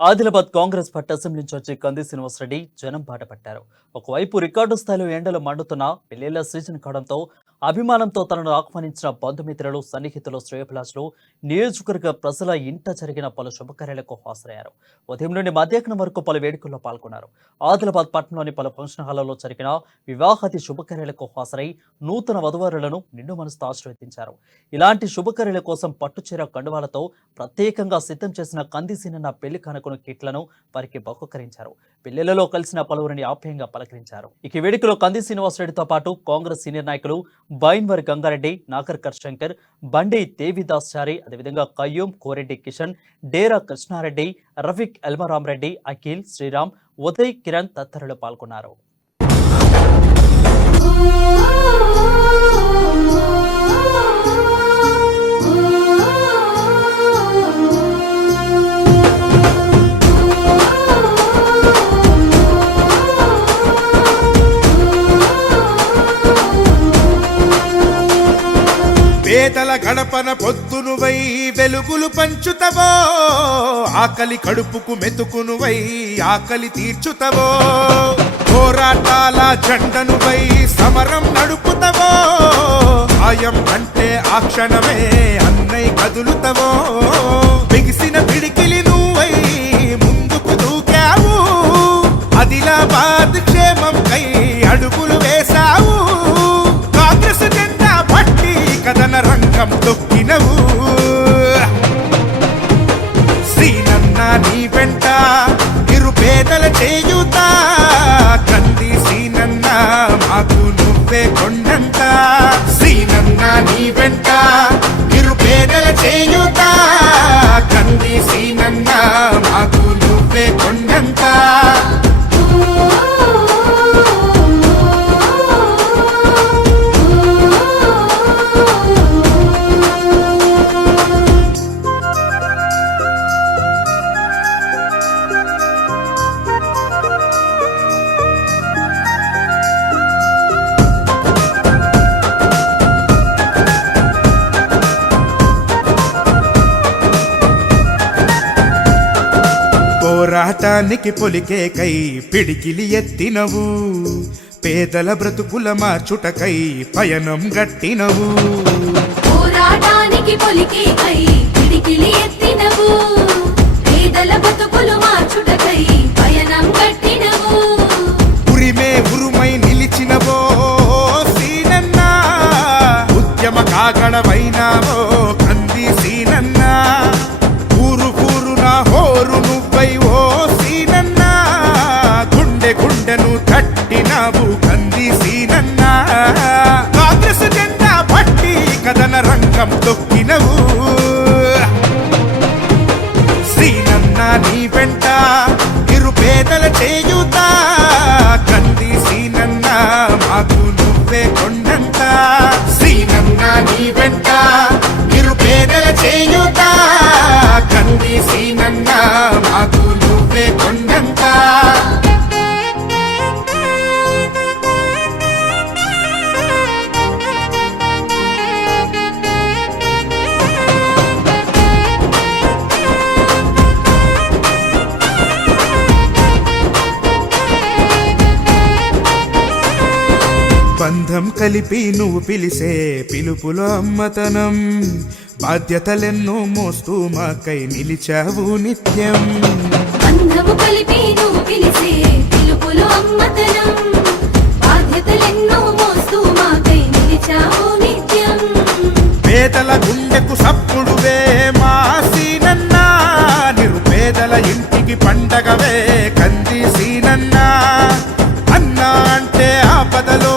Adilabad Congress party assembly నుంచి వచ్చి కంది శ్రీనివాసరెడ్డి జనం బాట పట్టారు. ఒకవైపు రికార్డు స్థాయిలో ఎండలు మండుతున్న పెళ్ళిళ్ళ సీజన్ కావడంతో అభిమానంతో తనను ఆహ్వానించిన బంధుమిత్రులు సన్నిహితులు శ్రేయభిలాషులు నియోజకవర్గ ప్రజల ఇంట జరిగిన పలు శుభకార్యాలకు హాజరయ్యారు. ఉదయం నుండి మధ్యాహ్నం వరకు పలు వేడుకల్లో పాల్గొన్నారు. ఆదిలాబాద్ పట్టణంలోని పలు ఫంక్షన్ హాల్లో జరిగిన వివాహాది శుభకార్యాలకు హాజరై నూతన వధువరులను నిండు మనసుతో ఆశీర్వదించారు. ఇలాంటి శుభకార్యాల కోసం పట్టుచీర కండువాలతో ప్రత్యేకంగా సిద్ధం చేసిన కందిసీనన్న పెళ్ళి కానుకను కిట్లను వారికి బహుకరించారు. పెళ్ళిళ్ళలో కలిసిన పలువురిని ఆప్యాయంగా పలకరించారు. ఇక ఈ వేడుకలో కంది శ్రీనివాసరెడ్డితో పాటు కాంగ్రెస్ సీనియర్ నాయకులు బైన్వర్ గంగారెడ్డి నాగర్ శంకర్ బండి దేవిదాస్ చారి అదేవిధంగా కయ్యూం కోరెడ్డి కిషన్ డేరా కృష్ణారెడ్డి రఫీక్ ఎల్మరామరెడ్డి అఖిల్ శ్రీరామ్ ఉదయ్ కిరణ్ తదితరులు పాల్గొన్నారు. పేదల గడపన పొద్దునువై వెలుగులు పంచుతవో ఆకలి కడుపుకు మెతుకునువై ఆకలి తీర్చుతవో. పోరాటాల జెండనువై సమరం నడుపుతవో ఆయం అంటే ఆ క్షణమే అన్నై కదులుతవో. బిగిసిన పిడికిలి నువ్వై ముందుకు దూకావు ఆదిలాబాద్ క్షేమం కై అడుగులు వేశా నిరుపేదల చేయుత పేదరికానికి పొలికేకై పిడికిలి ఎత్తినవు. పేదల బ్రతుకుల మార్చుటకై పయనం గట్టినవు. పోరాటానికి పొలికేకై పిడికిలి ఎత్తినవు. పేదల బంధం కలిపి నువ్వు పిలిసే పిలుపులో అమ్మతనం. బాధ్యతలెన్నో మోస్తూ మాకై నిలిచావు నిత్యం. కలిపి నువ్వు పిలిసే పిలుపులు అమ్మతనం. బాధ్యతలెన్నో మోస్తూ మాకై నిలిచావు నిత్యం. పేదల గుండెకు సప్పుడువే మా సీనన్న నిరుపేదల ఇంటికి పండగవే కంది సీనన్న. అన్నా అంటే ఆపదలో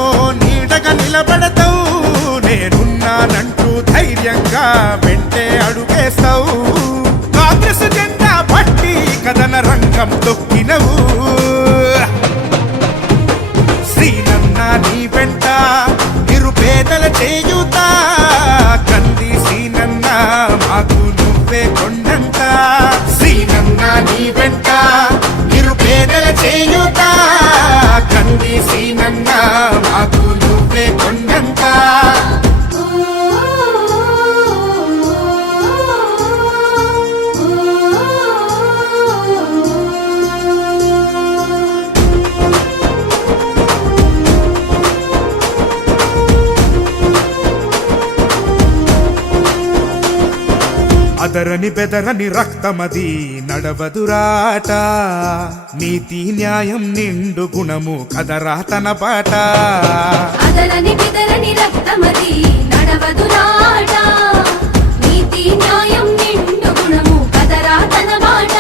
అదరని బెదరని రక్తమది నడవదురాట. నీతి న్యాయం నిండు గుణము కదరా తన పాట బిదలని రక్తమది నడవదు నాట నీతి న్యాయం నిండు గుణము కదరా తన మాట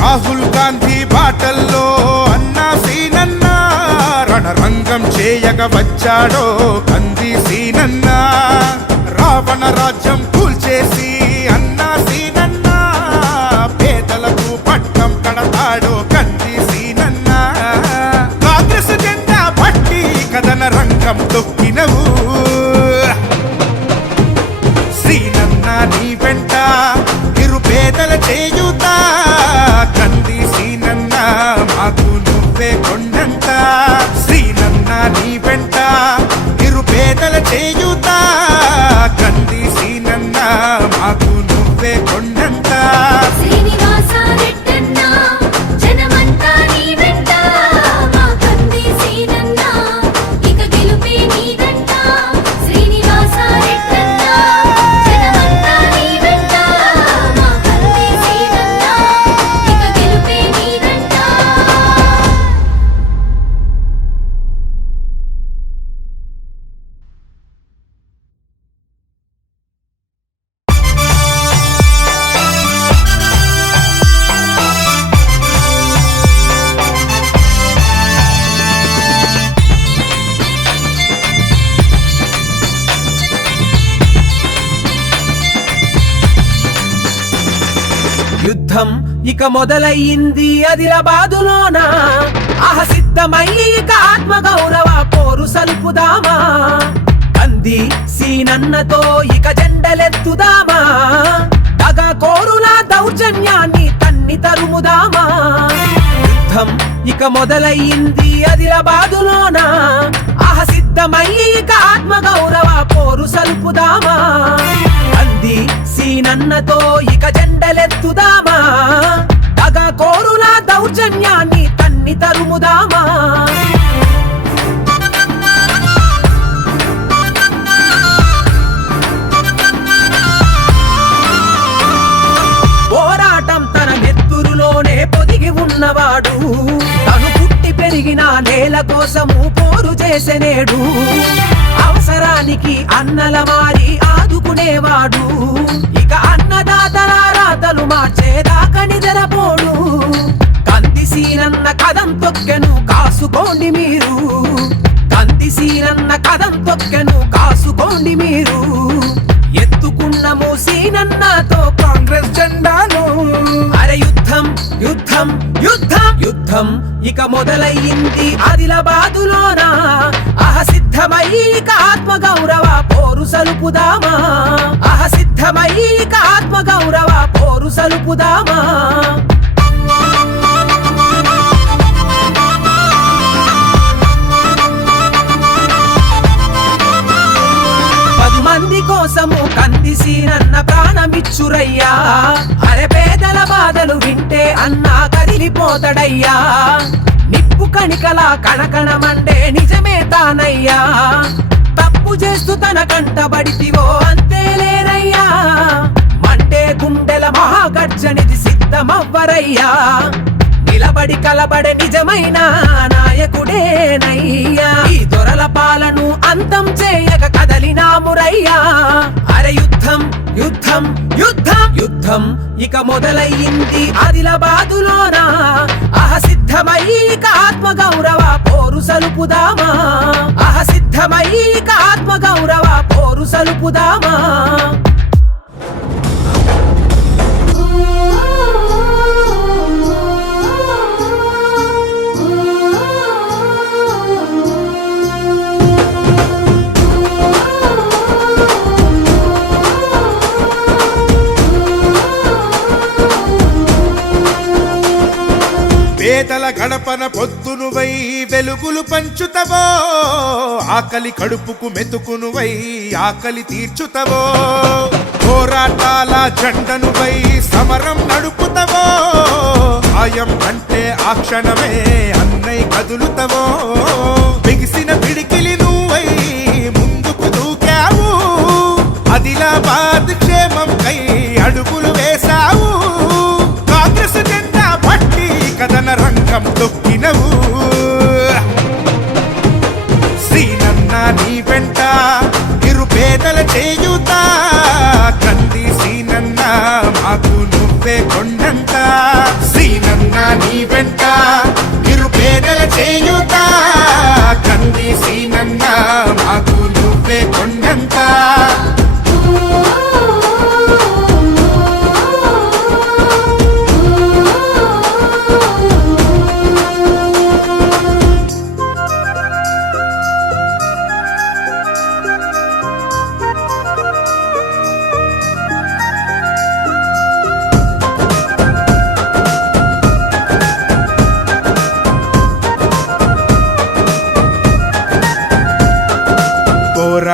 రాహుల్ గాంధీ బాటల్లో అన్నా సీనన్న రణరంగం చేయగ వచ్చాడో కంది సీనన్న. రావణ రాజ్యం కూల్చేసి ಹಾಡು ఇక మొదలయ్యింది అదిలాబాదులోన అహసిద్ధమయ్యి ఇక ఆత్మగౌరవ పోరు సలుపుదామా? అంది సీనన్నతో ఇక జెండలెత్తుదామా? తగ కోరుల దౌర్జన్యాన్ని తన్ని తరుముదామా? యుద్ధం ఇక మొదలయ్యింది అదిలాబాదులోన అహసిద్ధమయ్యి ఇక ఆత్మగౌరవ పోరు సలుపుదామా? అంది సీనన్నతో ఇక జెండ తరుముదామా? పోరాటం తన నెత్తురులోనే పొదిగి ఉన్నవాడు. తను పుట్టి పెరిగిన నేల కోసము పోరు చేసెనేడు. అవసరానికి అన్నల మారి ఆదుకునేవాడు. ఇక అన్నదాతల రాతలు మార్చేదాకా నిద్రపోడు. సీనన్న కదం తొక్కెను కాసుకోండి మీరు. కంది సీనన్న కదం తొక్కెను కాసుకోండి మీరు. ఎత్తుకున్నము సీనన్నతో కాంగ్రెస్ జెండాను. అరే యుద్ధం యుద్ధం యుద్ధం యుద్ధం. ఇక మొదలయ్యింది ఆదిలాబాదులోన? అహసిద్ధమై ఇక ఆత్మగౌరవ పోరు సలుపుదామా? అహసిద్ధమై ఇక ఆత్మగౌరవ పోరు సలుపుదామా? కోసము కందిసీనన్న ప్రాణమిచ్చురయ్యా. అరే పేదల బాధలు వింటే అన్నా కదిలిపోతాడయ్యా. నిప్పు కణికల కణకణమండే నిజమే తానయ్యా. తప్పు చేస్తూ తన కంటబడితివో అంతేలేనయ్యా మంటే గుండెల మహాగర్జనిది సిద్ధమవ్వరయ్యా. నిలబడి కలబడే నిజమైన నాయకుడేనయ్యా. ఈ దొరల పాలను అంతం చేయక కదలినామురయ్యా అరే యుద్ధం యుద్ధం యుద్ధం యుద్ధం. ఇక మొదలయ్యింది ఆదిలాబాదులోన? అహసిద్ధమై ఇక ఆత్మగౌరవ పోరు సలుపుదామా? అహసిద్ధమై ఇక ఆత్మగౌరవ పోరు సలుపుదామా? తపన పొద్దునువై వెలుగులు పంచుతవో ఆకలి కడుపుకు మెతుకునువై ఆకలి తీర్చుతవో. పోరాటాల జెండనువై సమరం నడుపుతవో ఆయం అంటే ఆ క్షణమే అన్నై కదులుతవో. బిగిసిన పిడికిలి నువ్వై ముందుకు దూకావు ఆదిలాబాద్ క్షేమం కై అడుగులు వేశావు. కథన రంగం తొక్కినవు. శ్రీనన్న నీ వెంట నిరుపేదల చేయుత. కంది శ్రీనన్న మాకు నువ్వే కొండంత. శ్రీనన్న నీ వెంట నిరుపేదల చేయుత. కంది శ్రీనన్న మాకు నువ్వే కొండ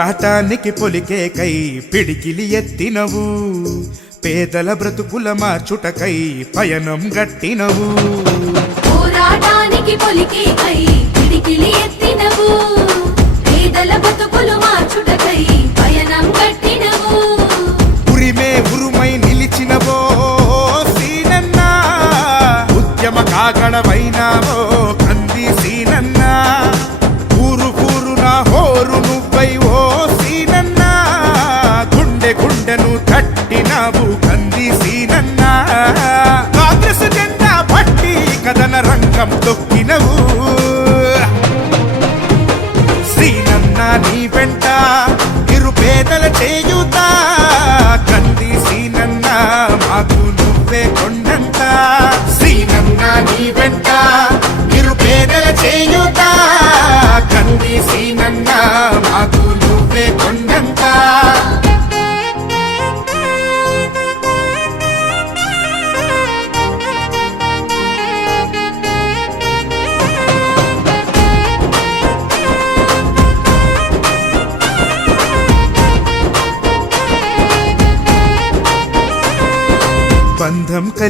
పోరాటానికి పొలికే కై పిడికిలి ఎత్తినవు. పేదల బ్రతుకుల మార్చుటకై పయనం గట్టినవు. పోరాటానికి పొలికే కై పిడికిలి ఎత్తినవు. పేదల బతుకులు మార్చుటకై పయనం కట్టినవు ఉరిమే ఉరుమై నిలిచినవో సీనన్న. ఉద్యమ కాగడవైనావో కంది సీనన్న. నా నువ్వై ఓ సీనన్నా గుండె గుండెను తట్టినావు?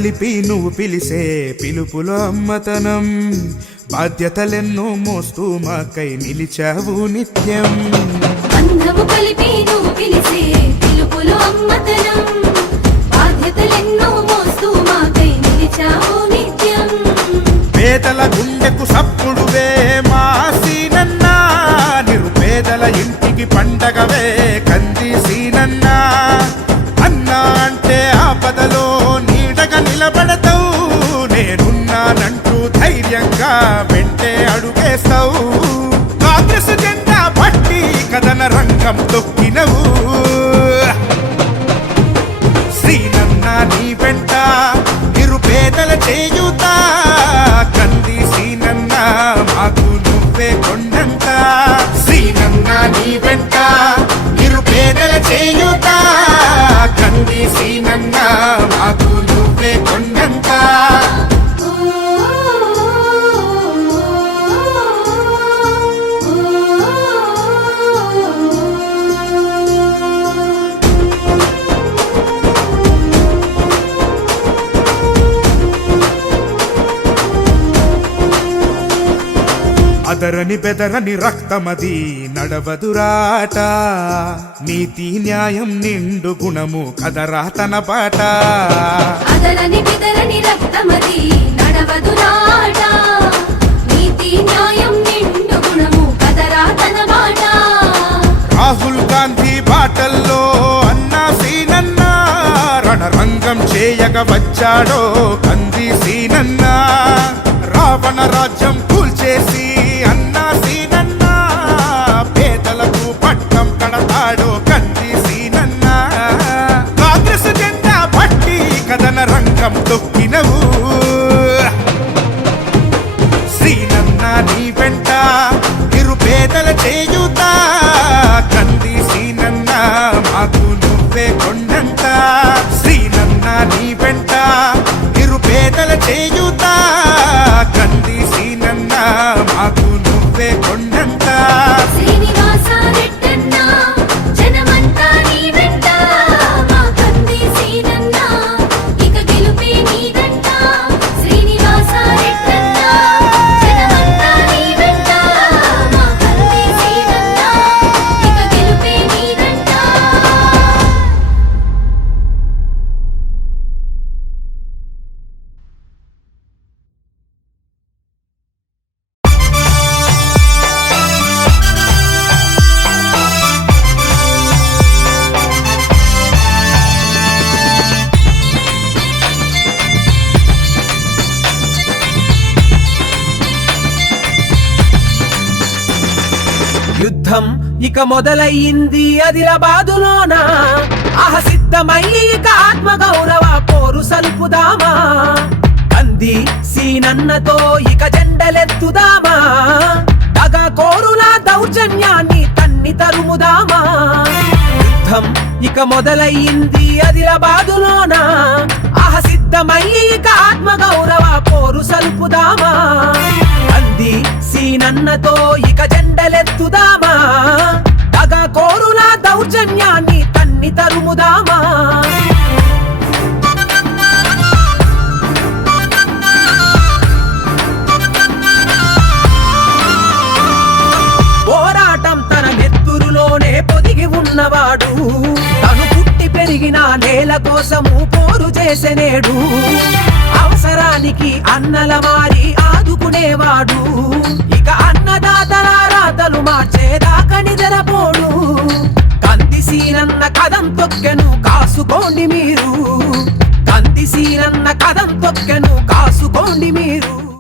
కలిపి నువ్వు పిలిసే పిలుపులో అమ్మతనం. బాధ్యతలెన్నో మోస్తూ మాకై నిలిచావు నిత్యం. బంధము కలిపి నువ్వు పిలిసే పిలుపులు అమ్మతనం. బాధ్యతలెన్నో మోస్తూ మాకై నిలిచావు నిత్యం. పేదల గుండెకు సప్పుడువే మా సీనన్న నిరుపేదల ఇంటికి పండగవే కంది సీనన్న. అన్నా అంటే ఆపదలో sabe. అదరని బెదరని రక్తమది నడవదురాట. నీతి న్యాయం నిండు గుణము కదరా తన పాట. అదలని బిదలని రక్తమది నడవదు నాట నీతి న్యాయం నిండు గుణము కదరా తన మాట రాహుల్ గాంధీ బాటల్లో అన్నా సీనన్న రణరంగం చేయగ వచ్చాడో కంది సీనన్న. రావణ రాజ్యం కూల్చేసి ఇక మొదలయ్యింది ఆదిలాబాదులోన? ఆహ సిద్ధమయ్యి ఇక ఆత్మ గౌరవ పోరు సలుపుదామా? అంది సీనన్నతో ఇక జెండలెత్తుదామా? తగ కోరుల దౌర్జన్యాన్ని తన్ని తరుముదామా? యుద్ధం ఇక మొదలయ్యింది ఆదిలాబాదులోన? ఆహ సిద్ధమయ్యి ఇక ఆత్మ గౌరవ పోరు సలుపుదామా? అంది సీనన్నతో ఇక జెండలెత్తుదామా? తగ కోరుల దౌర్జన్యాన్ని తన్ని తరుముదామా? పోరాటం తన నెత్తురులోనే పొదిగి ఉన్నవాడు. తను పుట్టి పెరిగిన నేల కోసము పోరు చేసెనేడు. అవసరానికి అన్నల మారి అనుకునేవాడు ఇక అన్నదాతల రాతలు మార్చేదాకా కంది కందిసీనన్న కథం తొక్కెను కాసుకోండి మీరు. కందిసీనన్న కథం తొక్కెను కాసుకోండి మీరు.